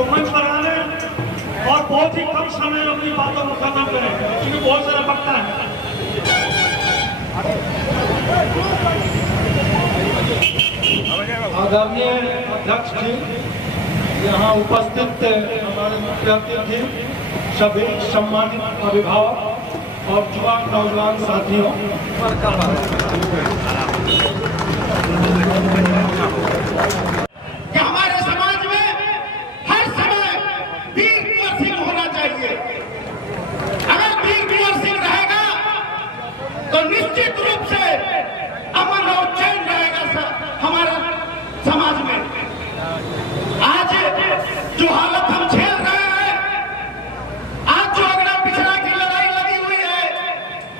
उनको मंच पर आने और बहुत ही कम समय में अपनी बातों को खत्म करें, क्योंकि बहुत सारा वक्ता है। आदरणीय अध्यक्ष जी, यहाँ उपस्थित हमारे मुख्य अतिथि, सभी सम्मानित अभिभावक और युवा नौजवान साथियों, हमारे समाज में हर समय वीर कुंवर सिंह होना चाहिए। अगर वीर कुंवर सिंह रहेगा तो निश्चित रूप से अमन और चैन रहेगा हमारे समाज में। आज जो हालत हम झेल रहे हैं, आज जो अगड़ा पिछड़ा की लड़ाई लगी हुई है,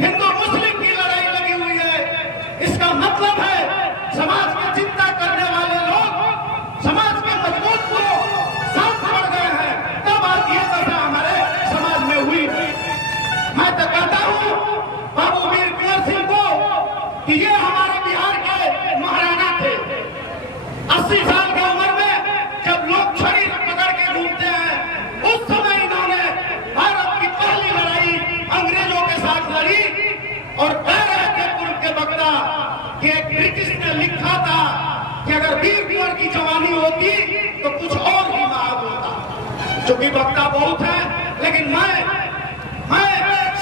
हिंदू मुस्लिम की लड़ाई लगी हुई है, इसका मतलब है समाज में चिंता करने वाले लोग समाज के मजबूत को साथ पड़ गए हैं। तब आज ये दशा हमारे समाज में हुई। मैं तो कहता हूँ बाबू वीर कुंवर सिंह को कि ये हमारे बिहार के महाराणा थे। 80 साल की उम्र में जब लोग छड़ी पकड़ के घूमते हैं, उस समय इन्होंने भारत की पहली लड़ाई अंग्रेजों के साथ लड़ी। और कह रहे थे पूर्व के वक्ता कि एक ब्रिटिश ने लिखा था कि अगर वीर कुंवर की जवानी होती तो कुछ और ही महान होता। जो कि वक्ता बहुत है, लेकिन मैं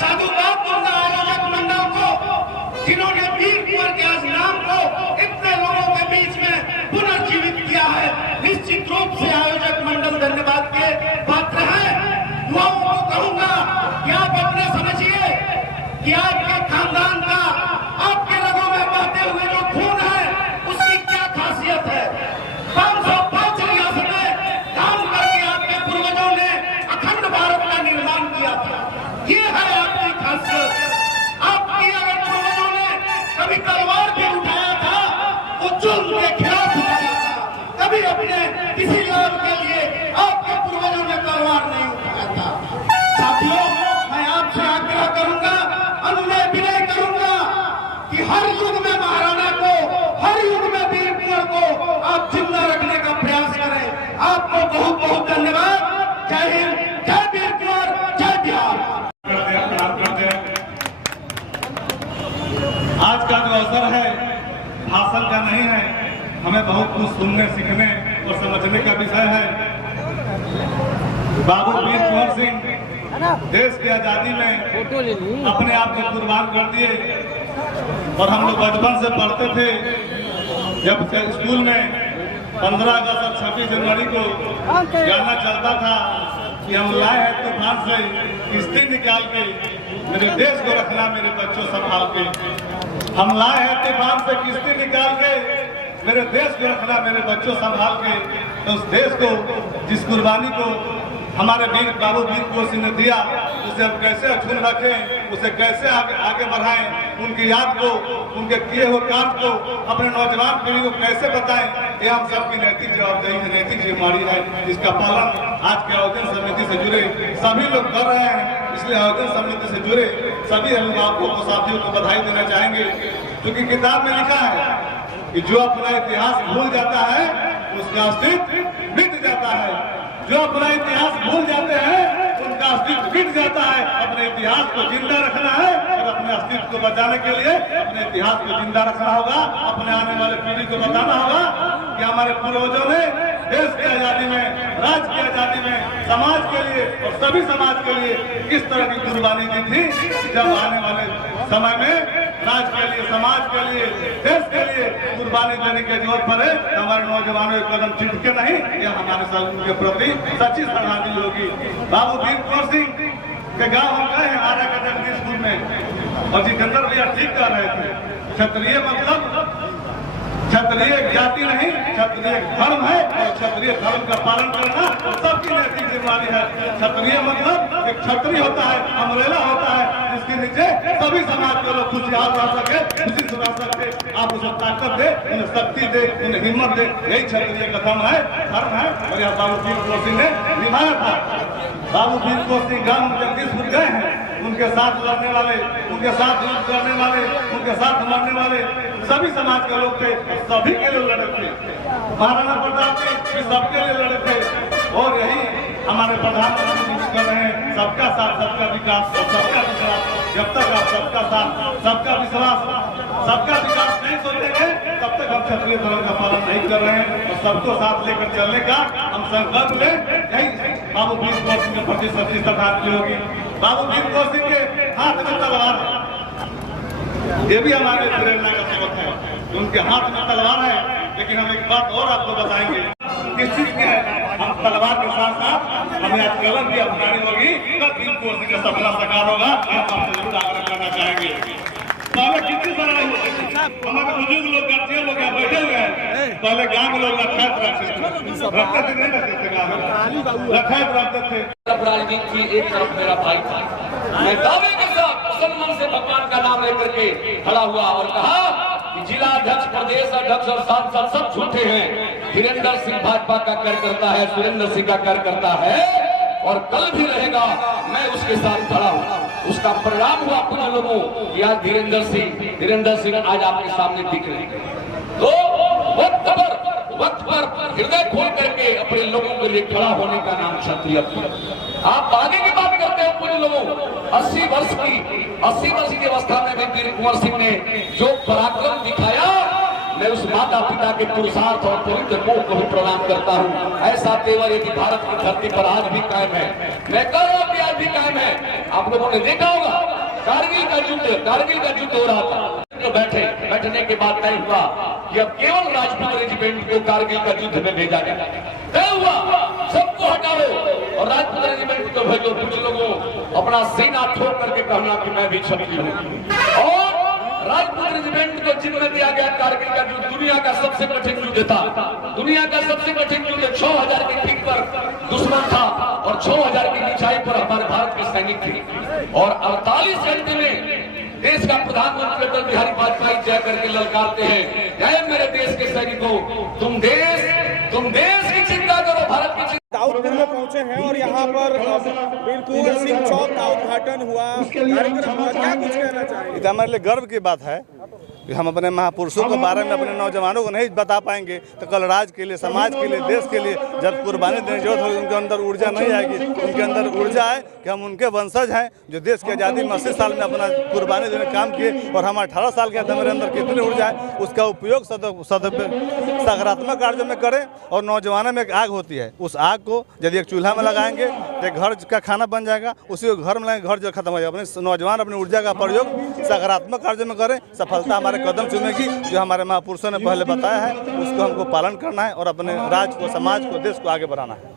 साधुवाद दूंगा आयोजक मंडल को, जिन्होंने वीर कुंवर के इस नाम को इतने लोगों के बीच में पुनर्जीवित किया है। निश्चित रूप से आयोजक मंडल धन्यवाद के पात्र है। युवाओं को कहूंगा कि आप अपने समझिए कि आपके खानदान का, आपके रगों में बहते हुए जो खून है, उसकी क्या खासियत है। 505 रियासतें काम करके आपके पूर्वजों ने अखंड भारत का निर्माण किया था। ये है आपकी खासियत। आपकी अगर पूर्वजों ने कभी तलवार भी उठाया था तो जुल्म के खिलाफ उठाया था, कभी अपने किसी लाभ के लिए आपके पूर्वजों ने तलवार नहीं उठाया था। साथियों, मैं आपसे आग्रह करूंगा, अनुनय विनय करूंगा कि हर युग में महाराणा को, हर युग में वीर कुंवर को आप जिंदा रखने का प्रयास करें। आपको बहुत बहुत धन्यवाद। जय हिंद, जय वीर कुंवर, जय बिहार। आज का जो अवसर है भाषण का नहीं है, हमें बहुत कुछ सुनने, सीखने और समझने का विषय है। बाबू वीर कुंवर सिंह देश की आजादी में अपने आप को कुर्बान कर दिए। और हम लोग बचपन से पढ़ते थे, जब स्कूल में 15 अगस्त और 26 जनवरी को गाना चलता था कि हम लाए हैं तूफान से किस्ती निकाल के, मेरे देश को रखना मेरे बच्चों संभाल के। हम लाए हैं तूफान से किस्ती निकाल के, मेरे देश को रखना मेरे बच्चों संभाल के। तो उस देश को, जिस कुर्बानी को हमारे वीर बाबू वीर कुंवर सिंह ने दिया, उसे हम कैसे अक्षुण्ण रखें, उसे कैसे आगे बढ़ाएं, उनकी याद को, उनके किए हुए काम को अपने नौजवान पीढ़ी को कैसे बताएं, ये हम सबकी नैतिक जवाबदेही है, नैतिक जिम्मेदारी है, जिसका पालन आज के आयोजन समिति से जुड़े सभी लोग कर रहे हैं। इसलिए आयोजन समिति से जुड़े सभी अभिभावकों को, साथियों को बधाई देना चाहेंगे, क्योंकि किताब में लिखा है कि जो अपना इतिहास भूल जाता है उसका अस्तित्व मिट जाता है। जो अपना इतिहास भूल जाते हैं उनका अस्तित्व मिट जाता है। अपने इतिहास को जिंदा रखना है और अपने अस्तित्व को बचाने के लिए अपने इतिहास को जिंदा रखना होगा। अपने आने वाले पीढ़ी को बताना होगा कि हमारे पूर्वजों ने देश की आजादी में, राज्य की आजादी में समाज के लिए और सभी समाज के लिए किस तरह की कुर्बानी दी थी। जब आने वाले समय में राज्य के लिए, समाज के लिए, देश के लिए कुर्बानी देने की जरूरत पड़े, हमारे नौजवानों के कदम छिटके नहीं, यह हमारे सब के प्रति सच्ची श्रद्धांजलि होगी। बाबू वीर कुंवर सिंह के गांव हम गए हैं, आरा का स्कूल में, और जितेंद्र भैया ठीक कर रहे थे, क्षत्रिय मतलब क्षत्रिय जाति नहीं, क्षत्रिय धर्म है और क्षत्रिय धर्म का पालन करना सबकी नैतिक जिम्मेदारी है। क्षत्रिय मतलब एक क्षत्रिय होता है, अमरेला होता है, जिसके नीचे सभी समाज के लोग खुशहाल रह सके, खुशी से रह सके। आप उसे ताकत दे, उन्हें शक्ति दे, उन्हें हिम्मत दे, यही क्षत्रिय का धर्म है। और यह बाबू वीर कुंवर सिंह ने निभाया था। बाबू वीर कुंवर सिंह गांव जगदीशपुर गए हैं, उनके साथ लड़ने वाले, उनके साथ युद्ध करने वाले, उनके साथ मरने वाले सभी समाज के लोग थे, सभी के लिए लड़े थे। महाराणा प्रताप जी सबके लिए लड़े थे। और यही हमारे प्रधानमंत्री जी कर रहे हैं, सबका साथ सबका विकास और सबका विश्वास। जब तक आप सबका साथ सबका विश्वास सबका विकास नहीं सोचेंगे तब तक हम क्षत्रिय धर्म का पालन नहीं कर रहे हैं। और सबको साथ लेकर चलने का हम संकल्प लें। यही बाबू वीर कुंवर सिंह के प्रति सच्ची श्रद्धांजलि होगी। बाबू वीर कुंवर सिंह के हाथ में तलवार है, ये भी हमारे प्रेरणा का स्रोत है। उनके हाथ में तलवार है, लेकिन हम एक बात और आपको बताएंगे किस चीज की है। हम तलवार के साथ साथ हमें आज कलम की अपनानी होगी, तब वीर कुंवर सिंह का सपना साकार होगा। हम आपसे जरूर आग्रह करना चाहेंगे। पहले कितनी लड़ाई होती थी, हमारे बुजुर्ग लोग गार्जियन लोग यहाँ बैठे हुए हैं। पहले गांव में लोग रखैत रखते थे, नहीं रखते थे गाँव में, रखैत रखते थे। राजनीति की एक तरफ मेरा भाई था, मैं दावे के साथ मुसलमान से भगवान का नाम लेकर के खड़ा हुआ और कहा कि जिला अध्यक्ष, प्रदेश अध्यक्ष और सांसद सब झूठे हैं। धीरेन्द्र सिंह भाजपा का कार्यकर्ता है, सुरेंद्र सिंह का कार्यकर्ता है और कल भी रहेगा। मैं उसके साथ खड़ा हूँ। उसका परिणाम हुआ अपने लोगों की आज धीरेन्द्र सिंह आज आपके सामने दिख रहे हैं। तो वक्त पर हृदय खोल करके अपने लोगों के लिए खड़ा होने का नाम क्षत्रिय। आप आगे की बात करते हो पूरे लोगों 80 वर्ष की अवस्था में भी वीर कुंवर सिंह ने जो पराक्रम दिखाया, मैं उस माता पिता के पुरुषार्थ और पवित्र कोख को भी प्रणाम करता हूँ। ऐसा तेवर यदि भारत की धरती पर आज भी कायम है, मैं कह रहा हूँ कि आज भी कायम है। आप लोगों ने देखा होगा कारगिल का युद्ध हो रहा था, तो बैठने के बाद तय हुआ कि अब केवल राजपूत रेजिमेंट को कारगिल का युद्ध में भेजा जाए। तय हुआ सबको हटाओ और राजपूत रेजिमेंट को भेजो। कुछ लोगों अपना सीना ठोक करके कहना कि मैं भी क्षत्रिय हूँ और राजपूत रेजिमेंट को जिम्मे दिया गया। कारगिल का युद्ध दुनिया का सबसे कठिन युद्ध था। दुनिया का सबसे कठिन युद्ध 6000 की पीठ पर दुश्मन था और 6000 की ऊंचाई पर हमारे भारत के सैनिक थे और 48 घंटे में देश का प्रधानमंत्री अटल बिहारी वाजपेयी जय करके ललकारते हैं, जय मेरे देश के सैनिकों, तुम देश की चिंता करो, भारत की चिंता। दाऊदपुर में पहुंचे हैं और यहाँ पर वीर कुंवर सिंह चौक का उद्घाटन हुआ, कार्यक्रम हुआ, क्या कुछ कहना चाहेंगे? ये हमारे लिए गर्व की बात है कि हम अपने महापुरुषों के बारे में अपने नौजवानों को नहीं बता पाएंगे तो कल राज्य के लिए, समाज के लिए, देश के लिए जब कुर्बानी देने की जरूरत होगी, उनके अंदर ऊर्जा नहीं आएगी। उनके अंदर ऊर्जा है कि हम उनके वंशज हैं जो देश की आज़ादी में 80 साल में अपना कुर्बानी देने काम किए और हम 18 साल के मेरे अंदर कितनी ऊर्जा है, उसका उपयोग सकारात्मक कार्यों में करें। और नौजवानों में एक आग होती है, उस आग को यदि एक चूल्हा में लगाएंगे तो एक घर का खाना बन जाएगा, उसी को घर में लगाएंगे, घर जो खत्म हो जाएगा। अपने नौजवान अपनी ऊर्जा का प्रयोग सकारात्मक कार्यों में करें, सफलता हमारे कदम चुमेगी। जो हमारे महापुरुषों ने पहले बताया है उसको हमको पालन करना है और अपने राज्य को, समाज को, देश को आगे बढ़ाना है।